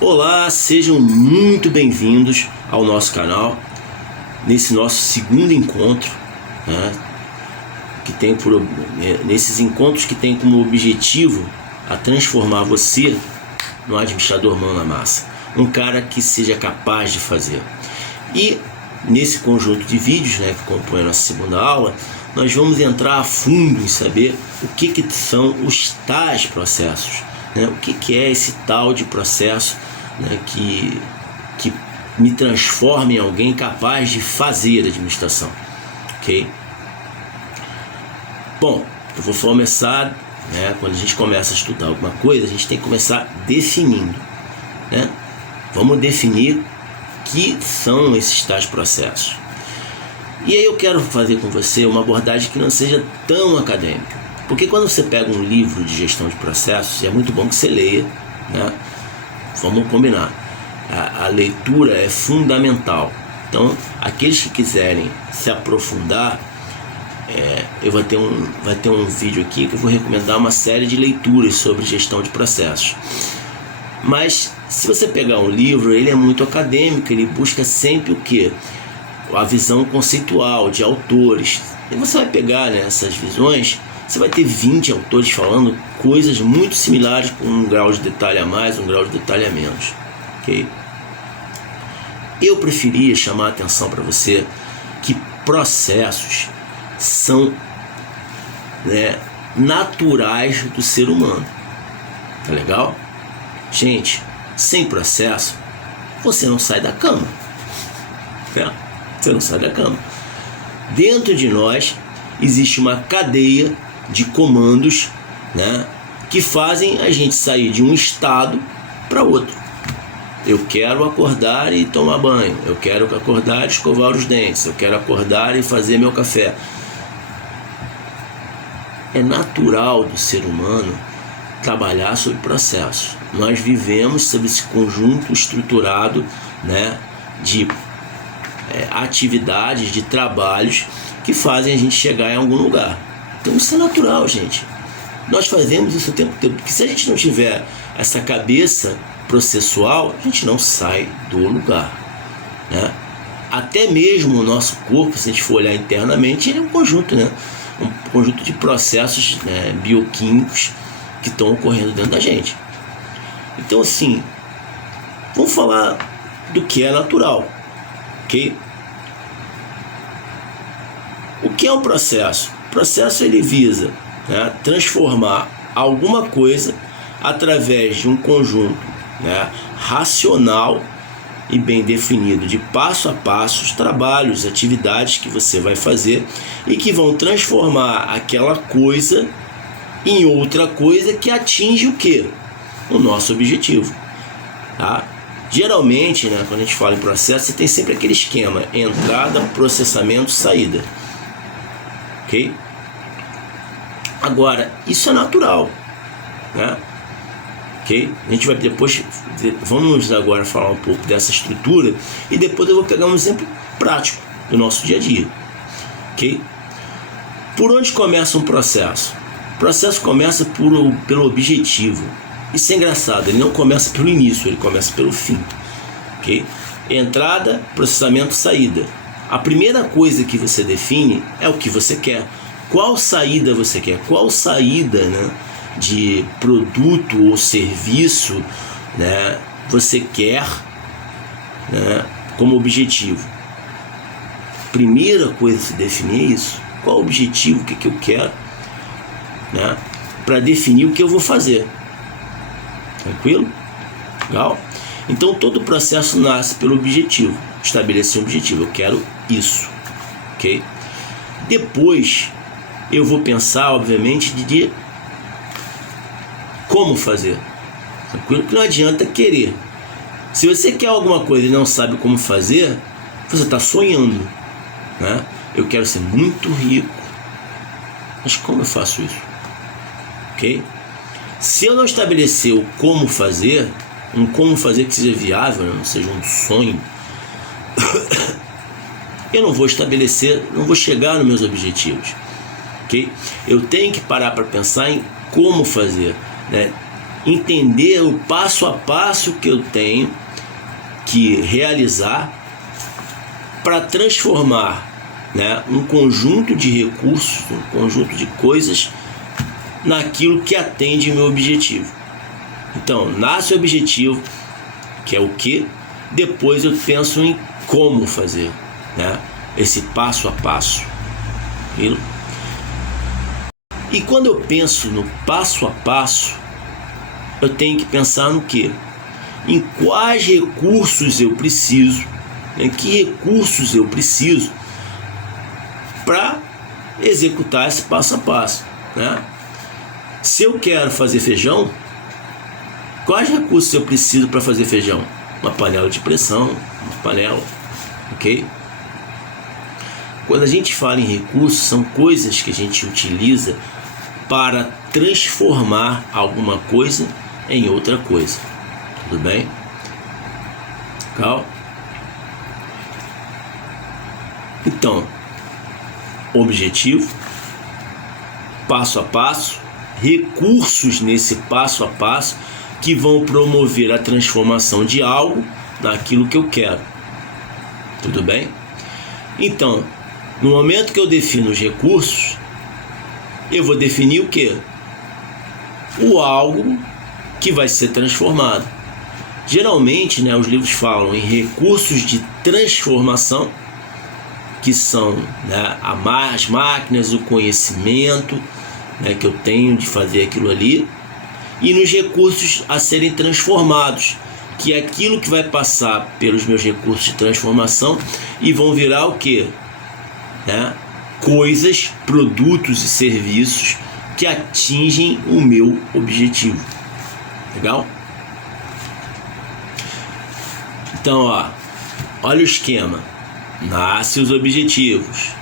Olá, sejam muito bem-vindos ao nosso canal, nesse nosso segundo encontro, né, nesses encontros que tem como objetivo a transformar você num administrador mão na massa, um cara que seja capaz de fazer. E nesse conjunto de vídeos, né, que compõe a nossa segunda aula, nós vamos entrar a fundo em saber o que são os tais processos, né, o que é esse tal de processo, né, que me transforma em alguém capaz de fazer administração, ok? Bom, eu vou começar, né, quando a gente começa a estudar alguma coisa, a gente tem que começar definindo, né? Vamos definir o que são esses tais processos. E aí eu quero fazer com você uma abordagem que não seja tão acadêmica, porque quando você pega um livro de gestão de processos, é muito bom que você leia, né? Vamos combinar, a leitura é fundamental. Então, aqueles que quiserem se aprofundar, vai ter um vídeo aqui que eu vou recomendar uma série de leituras sobre gestão de processos. Mas se você pegar um livro, ele é muito acadêmico, ele busca sempre o quê? A visão conceitual de autores. E você vai pegar, né, essas visões, você vai ter 20 autores falando coisas muito similares, com um grau de detalhe a mais, um grau de detalhe a menos, ok? Eu preferia chamar a atenção para você que processos são, né, naturais do ser humano. Tá legal? Gente, sem processo, você não sai da cama. Né? Você não sai da cama. Dentro de nós existe uma cadeia de comandos, né, que fazem a gente sair de um estado para outro. Eu quero acordar e tomar banho. Eu quero acordar e escovar os dentes. Eu quero acordar e fazer meu café. É natural do ser humano trabalhar sobre processos. Nós vivemos sobre esse conjunto estruturado, né, de atividades, de trabalhos que fazem a gente chegar em algum lugar. Então isso é natural, gente. Nós fazemos isso o tempo todo, porque se a gente não tiver essa cabeça processual, a gente não sai do lugar, né? Até mesmo o nosso corpo, se a gente for olhar internamente, ele é um conjunto, né? Um conjunto de processos, né, bioquímicos que estão ocorrendo dentro da gente. Então, assim, vamos falar do que é natural, ok? O que é um processo? O processo, ele visa, né, transformar alguma coisa através de um conjunto, né, racional e bem definido de passo a passo, os trabalhos, atividades que você vai fazer e que vão transformar aquela coisa em outra coisa que atinge o quê? O nosso objetivo, tá? Geralmente, né, quando a gente fala em processo, você tem sempre aquele esquema: entrada, processamento, saída, ok? Agora, isso é natural, né? Ok? A gente vai depois, vamos agora falar um pouco dessa estrutura e depois eu vou pegar um exemplo prático do nosso dia a dia, ok? Por onde começa um processo? O processo começa pelo objetivo. Isso é engraçado, ele não começa pelo início, ele começa pelo fim, ok? Entrada, processamento, saída. A primeira coisa que você define é o que você quer. Qual saída você quer? Qual saída, né, de produto ou serviço, né, você quer, né, como objetivo? Primeira coisa a se definir é isso. Qual o objetivo? O que eu quero, né, para definir o que eu vou fazer. Tranquilo? Legal? Então todo o processo nasce pelo objetivo. Estabelecer um objetivo. Eu quero isso, ok? Depois eu vou pensar, obviamente, de como fazer. Tranquilo? Que não adianta querer. Se você quer alguma coisa e não sabe como fazer, você está sonhando, né? Eu quero ser muito rico. Mas como eu faço isso? Ok? Se eu não estabelecer o como fazer, um como fazer que seja viável, né, não seja um sonho, eu não vou estabelecer, não vou chegar nos meus objetivos, ok? Eu tenho que parar para pensar em como fazer, né? entender o passo a passo que eu tenho que realizar para transformar, né, um conjunto de recursos, um conjunto de coisas naquilo que atende meu objetivo. Então, nasce o objetivo, que é o que, depois eu penso em como fazer, né, esse passo a passo. Viu? E quando eu penso no passo a passo, eu tenho que pensar no quê? Em quais recursos eu preciso, né? Que recursos eu preciso para executar esse passo a passo, né? Se eu quero fazer feijão, quais recursos eu preciso para fazer feijão? Uma panela de pressão, uma panela, ok? Quando a gente fala em recursos, são coisas que a gente utiliza para transformar alguma coisa em outra coisa. Tudo bem? Legal? Então, objetivo, passo a passo, recursos nesse passo a passo que vão promover a transformação de algo naquilo que eu quero. Tudo bem? Então, no momento que eu defino os recursos, eu vou definir o quê? O algo que vai ser transformado. Geralmente, né, os livros falam em recursos de transformação, que são, né, as máquinas, o conhecimento, né, que eu tenho de fazer aquilo ali, e nos recursos a serem transformados, que é aquilo que vai passar pelos meus recursos de transformação e vão virar o quê? Né? Coisas, produtos e serviços que atingem o meu objetivo. Legal? Então, olha o esquema. Nasce os objetivos,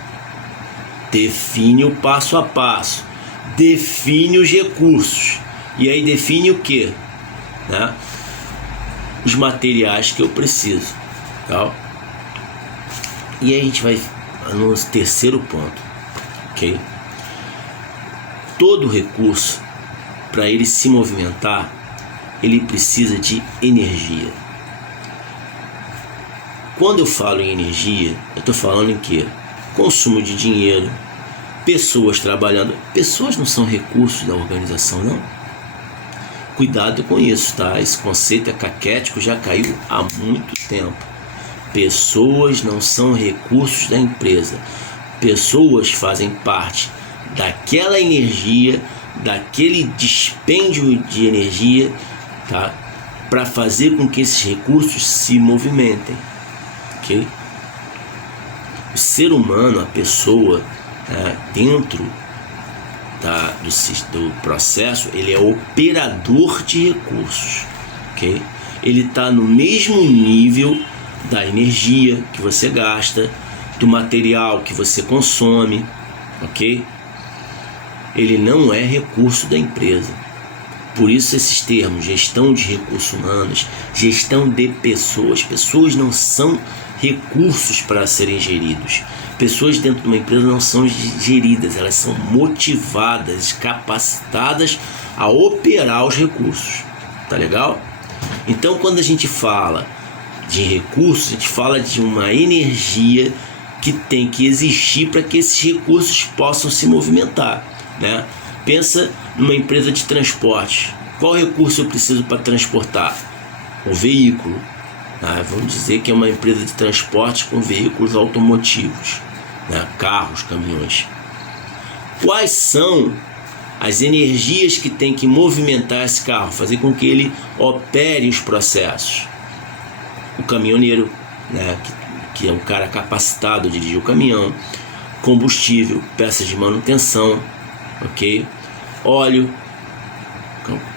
define o passo a passo, define os recursos, e aí define o que? Né? Os materiais que eu preciso. Legal? E aí a gente vai no terceiro ponto, ok? Todo recurso, para ele se movimentar, ele precisa de energia. Quando eu falo em energia, eu estou falando em quê? Consumo de dinheiro, pessoas trabalhando. Pessoas não são recursos da organização, não. Cuidado com isso, tá? Esse conceito é caquético, já caiu há muito tempo. Pessoas não são recursos da empresa. Pessoas fazem parte daquela energia, daquele dispêndio de energia, tá? Para fazer com que esses recursos se movimentem. Okay? O ser humano, a pessoa, dentro do processo, ele é operador de recursos. Okay? Ele está no mesmo nível da energia que você gasta, do material que você consome, ok? Ele não é recurso da empresa. Por isso esses termos, gestão de recursos humanos, gestão de pessoas. Pessoas não são recursos para serem geridos. Pessoas dentro de uma empresa não são geridas, elas são motivadas, capacitadas a operar os recursos. Tá legal? Então, quando a gente fala de recursos, a gente fala de uma energia que tem que existir para que esses recursos possam se movimentar, né? Pensa numa empresa de transporte. Qual recurso eu preciso para transportar? O veículo. Vamos dizer que é uma empresa de transporte com veículos automotivos, né? Carros, caminhões. Quais são as energias que tem que movimentar esse carro, fazer com que ele opere os processos? O caminhoneiro, né? Que é um cara capacitado a dirigir o caminhão. Combustível, peças de manutenção, ok? Óleo,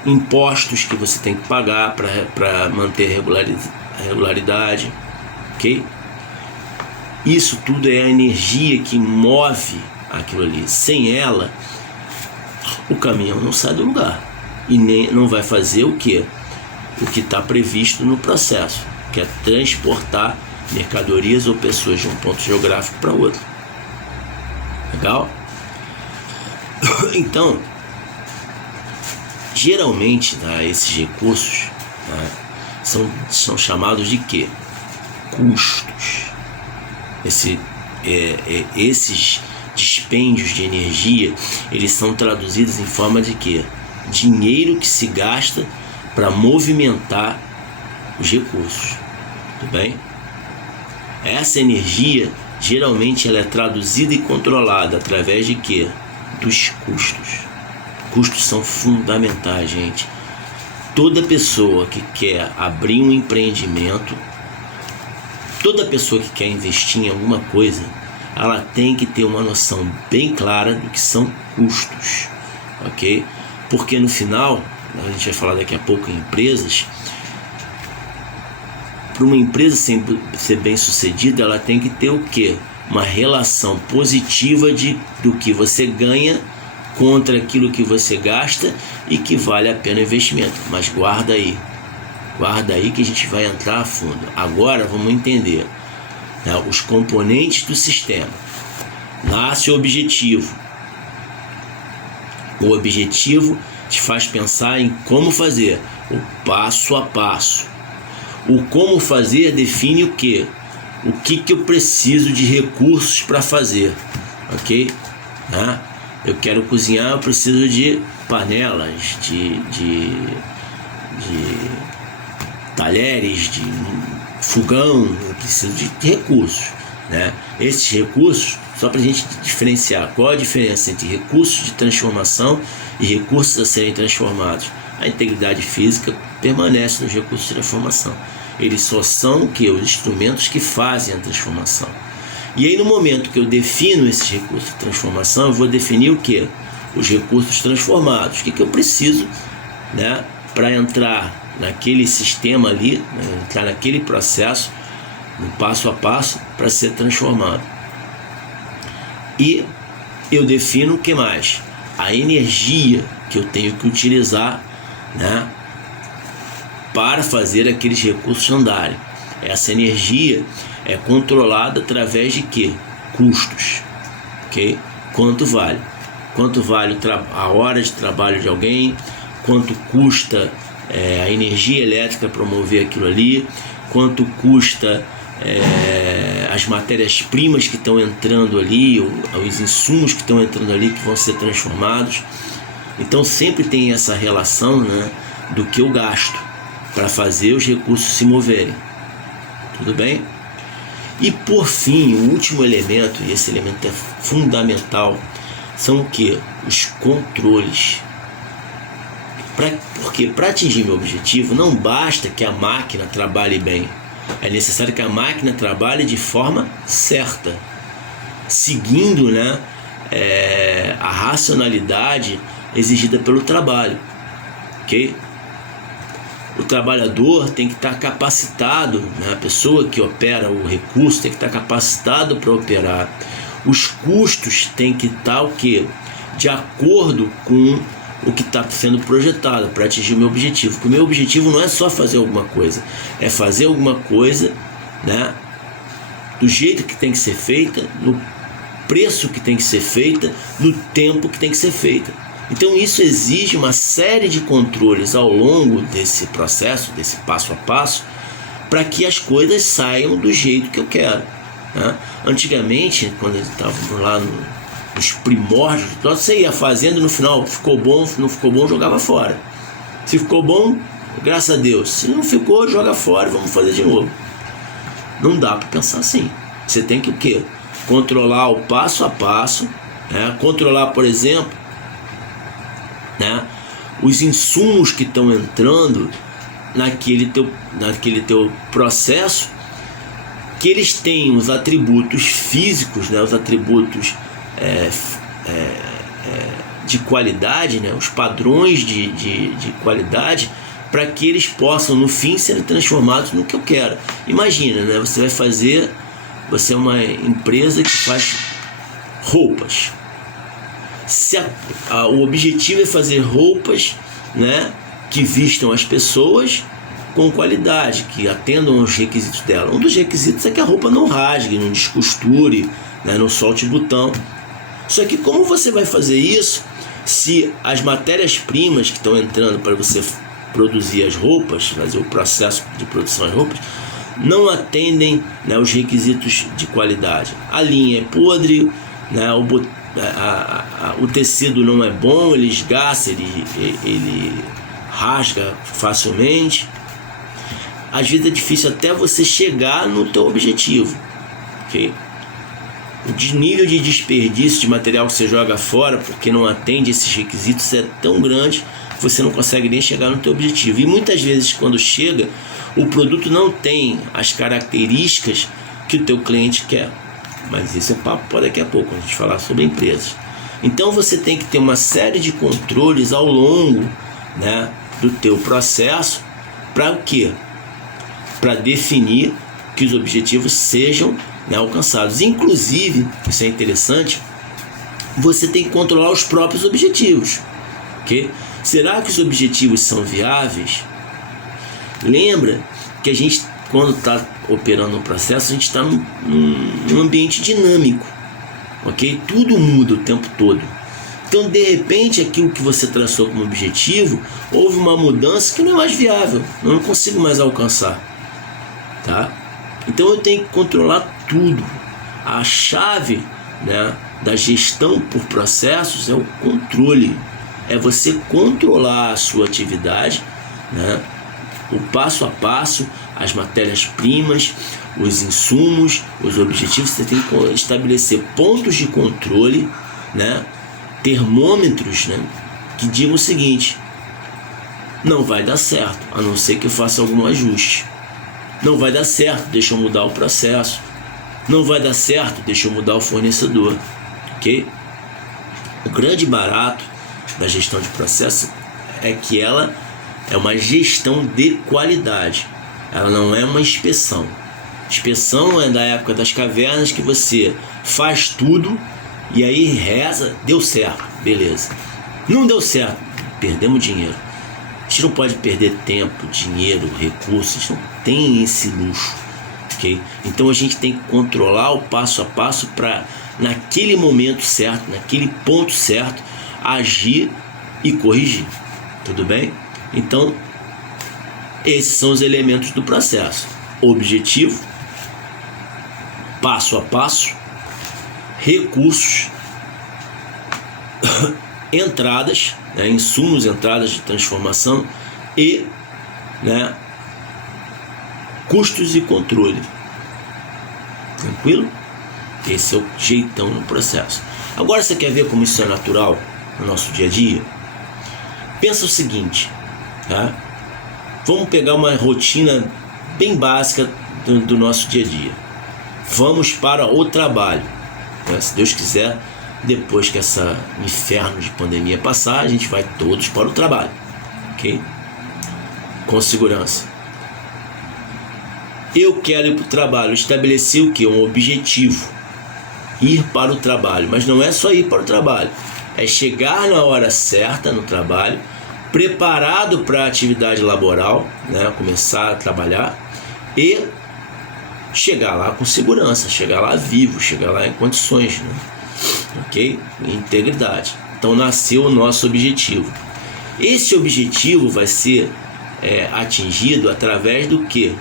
impostos que você tem que pagar para manter a regularidade, ok? Isso tudo é a energia que move aquilo ali. Sem ela, o caminhão não sai do lugar e nem não vai fazer o que está previsto no processo, que é transportar mercadorias ou pessoas de um ponto geográfico para outro. Legal? Então, Geralmente, né, esses recursos, né, são chamados de quê? Custos. Esses dispêndios de energia, eles são traduzidos em forma de quê? Dinheiro que se gasta para movimentar os recursos. Tudo bem? Essa energia, geralmente, ela é traduzida e controlada através de quê? Dos custos. Custos são fundamentais, gente. Toda pessoa que quer abrir um empreendimento, toda pessoa que quer investir em alguma coisa, ela tem que ter uma noção bem clara do que são custos, ok? Porque no final, a gente vai falar daqui a pouco em empresas, para uma empresa ser bem sucedida, ela tem que ter o quê? Uma relação positiva do que você ganha contra aquilo que você gasta e que vale a pena o investimento. Mas guarda aí que a gente vai entrar a fundo. Agora vamos entender, né, os componentes do sistema. Nasce o objetivo. O objetivo te faz pensar em como fazer, o passo a passo. O como fazer define o que? O que eu preciso de recursos para fazer, ok? Né? Eu quero cozinhar, eu preciso de panelas, de talheres, de fogão, eu preciso de recursos, né? Esses recursos, só para a gente diferenciar, qual a diferença entre recursos de transformação e recursos a serem transformados? A integridade física permanece nos recursos de transformação. Eles só são os instrumentos que fazem a transformação. E aí, no momento que eu defino esses recursos de transformação, eu vou definir o quê? Os recursos transformados. O que eu preciso, né, para entrar naquele sistema ali, né, entrar naquele processo, no passo a passo, para ser transformado. E eu defino o que mais? A energia que eu tenho que utilizar, né, para fazer aqueles recursos andarem. Essa energia é controlada através de quê? Custos, ok? Quanto vale? Quanto vale a hora de trabalho de alguém? Quanto custa a energia elétrica para mover aquilo ali? Quanto custa as matérias-primas que estão entrando ali, os insumos que estão entrando ali, que vão ser transformados? Então sempre tem essa relação, né, do que eu gasto para fazer os recursos se moverem. Tudo bem? E por fim, o último elemento, e esse elemento é fundamental, são o que? Os controles. Porque para atingir meu objetivo, não basta que a máquina trabalhe bem. É necessário que a máquina trabalhe de forma certa, seguindo, né, a racionalidade exigida pelo trabalho. Ok? O trabalhador tem que estar capacitado, né? A pessoa que opera o recurso tem que estar capacitado para operar. Os custos têm que estar o quê? De acordo com o que está sendo projetado para atingir o meu objetivo. Porque o meu objetivo não é só fazer alguma coisa, é fazer alguma coisa, né, do jeito que tem que ser feita, no preço que tem que ser feita, no tempo que tem que ser feita. Então isso exige uma série de controles ao longo desse processo, desse passo a passo, para que as coisas saiam do jeito que eu quero, né? Antigamente, quando estávamos lá nos primórdios, você ia fazendo, no final ficou bom, não ficou bom, jogava fora. Se ficou bom, graças a Deus. Se não ficou, joga fora e vamos fazer de novo. Não dá para pensar assim. Você tem que o quê? Controlar o passo a passo, né? Controlar, por exemplo, né, os insumos que estão entrando naquele teu processo, que eles têm os atributos físicos, né, os atributos de qualidade, né, os padrões de qualidade, para que eles possam no fim serem transformados no que eu quero. Imagina, né, você é uma empresa que faz roupas. Se o objetivo é fazer roupas, né, que vistam as pessoas com qualidade, que atendam aos requisitos dela. Um dos requisitos é que a roupa não rasgue, não descosture, né, não solte botão. Só que como você vai fazer isso se as matérias-primas que estão entrando para você produzir as roupas, fazer o processo de produção das roupas, não atendem, né, os requisitos de qualidade. A linha é podre, né, o tecido não é bom, ele esgaça, ele rasga facilmente. Às vezes é difícil até você chegar no teu objetivo, ok? O nível de desperdício de material que você joga fora porque não atende esses requisitos é tão grande que você não consegue nem chegar no teu objetivo. E muitas vezes, quando chega, o produto não tem as características que o teu cliente quer. Mas isso é papo para daqui a pouco, quando a gente falar sobre empresas. Então você tem que ter uma série de controles ao longo, né, do teu processo. Para o quê? Para definir que os objetivos sejam, né, alcançados. Inclusive, isso é interessante, você tem que controlar os próprios objetivos, ok? Será que os objetivos são viáveis? Lembra que a gente, quando está operando um processo, a gente está num ambiente dinâmico, ok? Tudo muda o tempo todo. Então, de repente, aquilo que você traçou como objetivo, houve uma mudança que não é mais viável, eu não consigo mais alcançar, tá? Então eu tenho que controlar tudo. A chave, né, da gestão por processos é o controle. É você controlar a sua atividade, né, o passo a passo, as matérias-primas, os insumos, os objetivos. Você tem que estabelecer pontos de controle, né, termômetros, né, que digam o seguinte: não vai dar certo, a não ser que eu faça algum ajuste. Não vai dar certo, deixa eu mudar o processo. Não vai dar certo, deixa eu mudar o fornecedor, ok? O grande barato da gestão de processo é que ela é uma gestão de qualidade. Ela não é uma inspeção. Inspeção é da época das cavernas, que você faz tudo e aí reza, deu certo, beleza. Não deu certo, perdemos dinheiro. A gente não pode perder tempo, dinheiro, recursos, não tem esse luxo, ok? Então a gente tem que controlar o passo a passo para, naquele momento certo, naquele ponto certo, agir e corrigir, tudo bem? Então, esses são os elementos do processo: objetivo, passo a passo, recursos, entradas, né, insumos, entradas de transformação e, né, custos e controle. Tranquilo? Esse é o jeitão no processo. Agora, você quer ver como isso é natural no nosso dia a dia? Pensa o seguinte, tá? Vamos pegar uma rotina bem básica do nosso dia a dia. Vamos para o trabalho, né? Se Deus quiser, depois que essa inferno de pandemia passar, a gente vai todos para o trabalho, ok? Com segurança. Eu quero ir para o trabalho, estabelecer o quê? Um objetivo: ir para o trabalho. Mas não é só ir para o trabalho, é chegar na hora certa no trabalho, preparado para a atividade laboral, né? Começar a trabalhar e chegar lá com segurança, chegar lá vivo, chegar lá em condições, né? Ok? Integridade. Então nasceu o nosso objetivo. Esse objetivo vai ser atingido através do quê?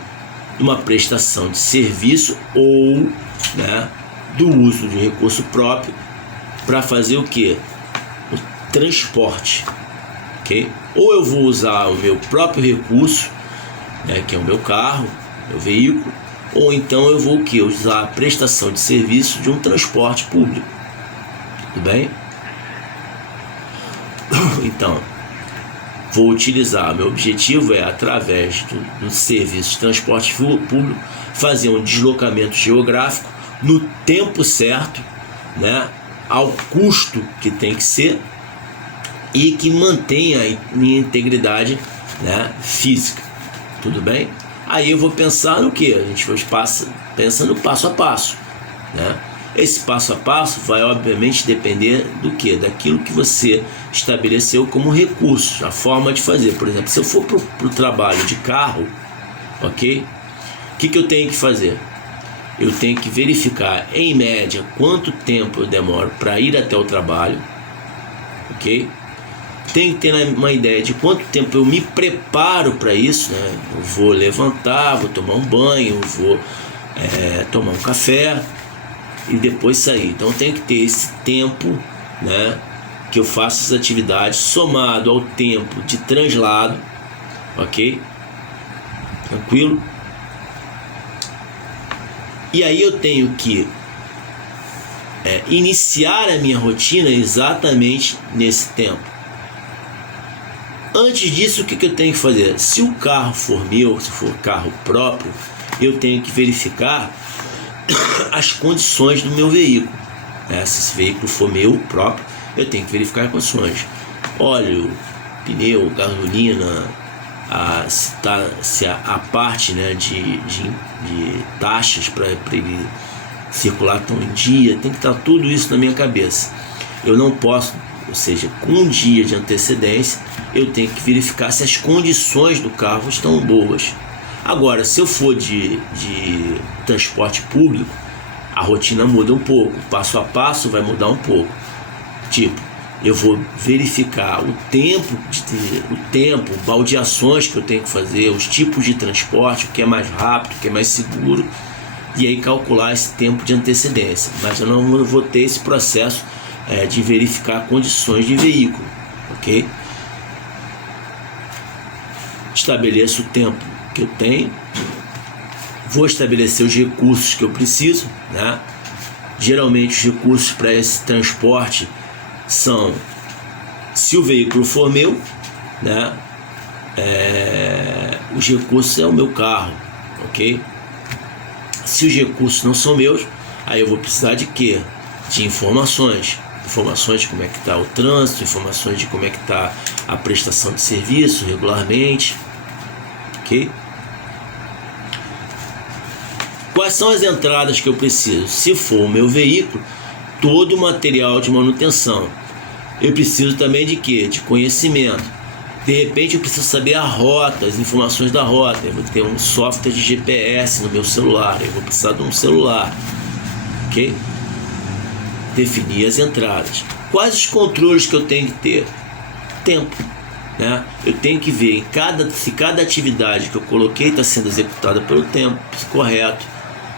De uma prestação de serviço ou, né, do uso de recurso próprio para fazer o quê? O transporte, ok? Ou eu vou usar o meu próprio recurso, né, que é o meu carro, meu veículo, ou então eu vou o quê? Usar a prestação de serviço de um transporte público. Tudo bem? Então, vou utilizar, meu objetivo é, através do serviço de transporte público, fazer um deslocamento geográfico no tempo certo, né, ao custo que tem que ser e que mantenha a minha integridade, né, física. Tudo bem? Aí eu vou pensar no que? A gente pensa no passo a passo, né? Esse passo a passo vai, obviamente, depender do que? Daquilo que você estabeleceu como recurso, a forma de fazer. Por exemplo, se eu for para o trabalho de carro, ok? O que eu tenho que fazer? Eu tenho que verificar, em média, quanto tempo eu demoro para ir até o trabalho, ok? tenho que ter uma ideia de quanto tempo eu me preparo para isso, né? Eu vou levantar, vou tomar um banho, vou tomar um café e depois sair. Então eu tenho que ter esse tempo, né, que eu faço essas atividades, somado ao tempo de translado, ok? Tranquilo? E aí eu tenho que iniciar a minha rotina exatamente nesse tempo. Antes disso, o que eu tenho que fazer? Se o carro for meu, se for carro próprio, eu tenho que verificar as condições do meu veículo. Se esse veículo for meu próprio, eu tenho que verificar as condições: óleo, pneu, gasolina, se a parte, né, de taxas para ele circular tão em dia. Tem que estar tudo isso na minha cabeça. Eu não posso, ou seja, com um dia de antecedência, eu tenho que verificar se as condições do carro estão boas. Agora, se eu for de transporte público, a rotina muda um pouco, passo a passo vai mudar um pouco. Tipo, eu vou verificar o tempo, baldeações que eu tenho que fazer, os tipos de transporte, o que é mais rápido, o que é mais seguro, e aí calcular esse tempo de antecedência. Mas eu não vou ter esse processo de verificar condições de veículo, ok? Estabeleço o tempo que eu tenho, vou estabelecer os recursos que eu preciso, né? Geralmente os recursos para esse transporte são, se o veículo for meu, né, os recursos é o meu carro, ok? Se os recursos não são meus, aí eu vou precisar de quê? De informações de como é que está o trânsito, informações de como é que está a prestação de serviço regularmente, ok? Quais são as entradas que eu preciso? Se for o meu veículo, todo o material de manutenção. Eu preciso também de quê? De conhecimento. De repente eu preciso saber a rota, as informações da rota. Eu vou ter um software de GPS no meu celular. Eu vou precisar de um celular, ok? Definir as entradas. Quais os controles que eu tenho que ter? Tempo, né? Eu tenho que ver se cada atividade que eu coloquei está sendo executada pelo tempo correto,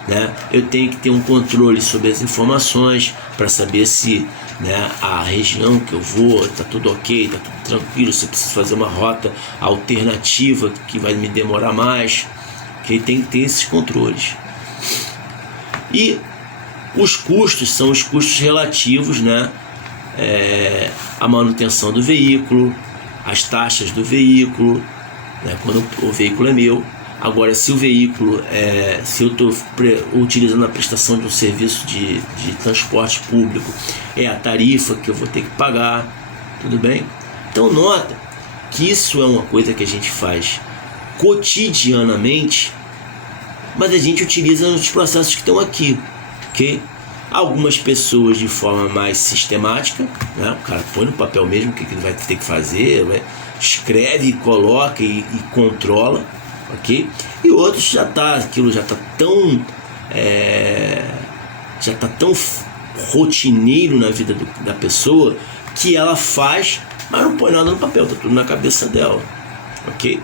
né? Eu tenho que ter um controle sobre as informações para saber se, né, a região que eu vou está tudo ok, está tudo tranquilo, se eu preciso fazer uma rota alternativa que vai me demorar mais, que tem que ter esses controles. E os custos são os custos relativos, né, à manutenção do veículo, as taxas do veículo, né, quando o veículo é meu. Agora, se o veículo se eu estou utilizando a prestação de um serviço de transporte público, é a tarifa que eu vou ter que pagar, tudo bem? Então nota que isso é uma coisa que a gente faz cotidianamente, mas a gente utiliza nos processos que estão aqui, ok? Algumas pessoas de forma mais sistemática, né? O cara põe no papel mesmo o que ele vai ter que fazer, escreve, coloca e controla, ok? E outros aquilo já está tão rotineiro na vida da pessoa que ela faz, mas não põe nada no papel, está tudo na cabeça dela, ok?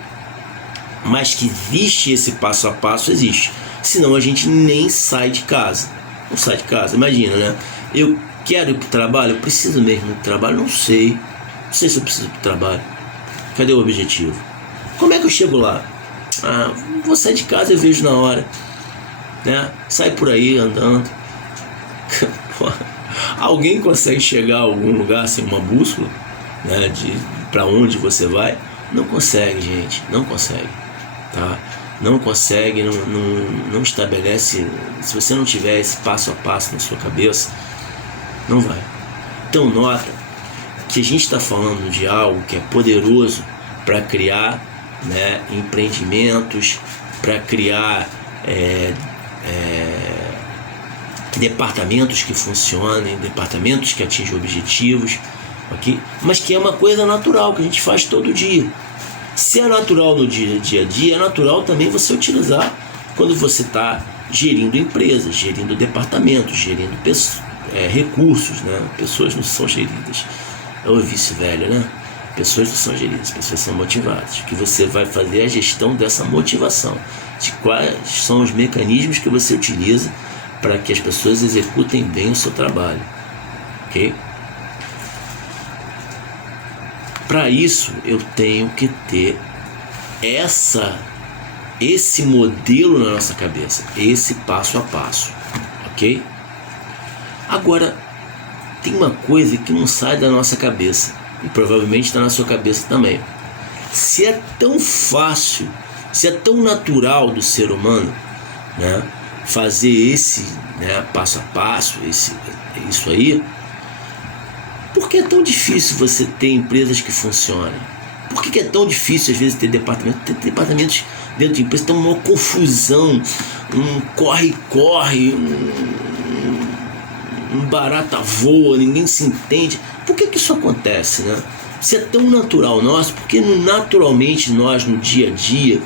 Mas que existe esse passo a passo, existe. Senão a gente nem sai de casa. Não sai de casa, imagina, né? Eu quero ir para o trabalho, eu preciso mesmo do trabalho, não sei se eu preciso ir para o trabalho. Cadê o objetivo? Como é que eu chego lá? Vou sair de casa e vejo na hora, né? Sai por aí andando. Alguém consegue chegar a algum lugar sem uma bússola, né, para onde você vai? Não consegue, gente, não consegue, tá? Não consegue, não estabelece. Se você não tiver esse passo a passo na sua cabeça, não vai. Então nota que a gente está falando de algo que é poderoso para criar, né, empreendimentos, para criar departamentos que funcionem, departamentos que atingem objetivos, ok? Mas que é uma coisa natural que a gente faz todo dia. Se é natural no dia a dia, é natural também você utilizar quando você está gerindo empresas, gerindo departamentos, gerindo recursos, né? Pessoas não são geridas. É o vício velho, né? Pessoas não são geridas, pessoas são motivadas. Que você vai fazer a gestão dessa motivação, de quais são os mecanismos que você utiliza para que as pessoas executem bem o seu trabalho, ok? Para isso eu tenho que ter esse modelo na nossa cabeça, esse passo a passo, ok? Agora, tem uma coisa que não sai da nossa cabeça, e provavelmente está na sua cabeça também. Se é tão fácil, se é tão natural do ser humano, né, fazer esse, né, passo a passo, isso aí, por que é tão difícil você ter empresas que funcionem? Por que é tão difícil às vezes ter departamentos? Ter departamentos dentro de empresas, tem uma confusão, um corre-corre, um barata voa, ninguém se entende. Por que isso acontece, né? Se é tão natural nosso, porque naturalmente nós no dia a dia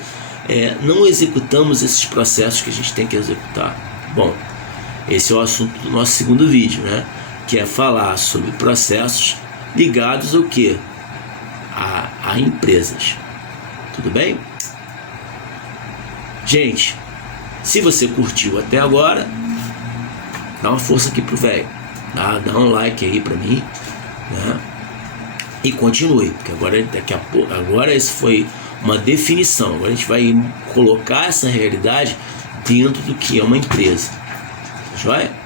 não executamos esses processos que a gente tem que executar. Bom, esse é o assunto do nosso segundo vídeo, né? Que é falar sobre processos ligados ao quê? A empresas. Tudo bem? Gente, se você curtiu até agora, dá uma força aqui pro velho, dá um like aí pra mim, né? E continue, porque agora isso foi uma definição. Agora a gente vai colocar essa realidade dentro do que é uma empresa, tá joia?